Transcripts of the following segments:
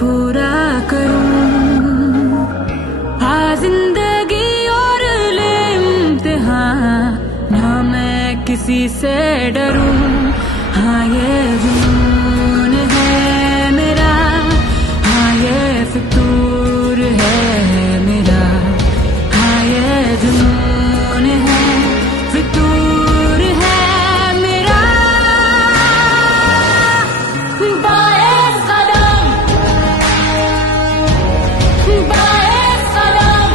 पूरा करूं। हाँ जिंदगी और ले इम्तिहान, ना मैं किसी से डरूं। हाँ ये जुनून है मेरा, हाँ ये फितूर है मेरा। हाँ ये जुनून है, फितूर है मेरा। बाए सलाम, बाए सलाम,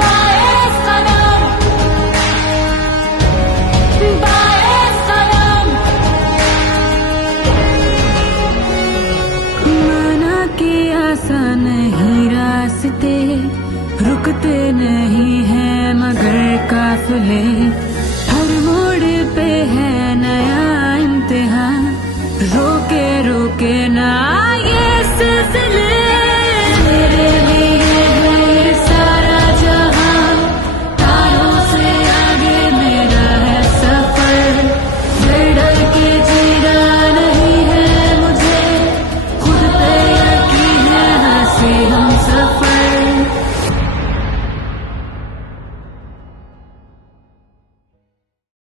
बाए सलाम, बाए सलाम। माना कि आसान नहीं रास्ते, रुकते नहीं हैं मगर काफिले। हर मोड़ पे है नया इम्तिहान, रोके रोके ना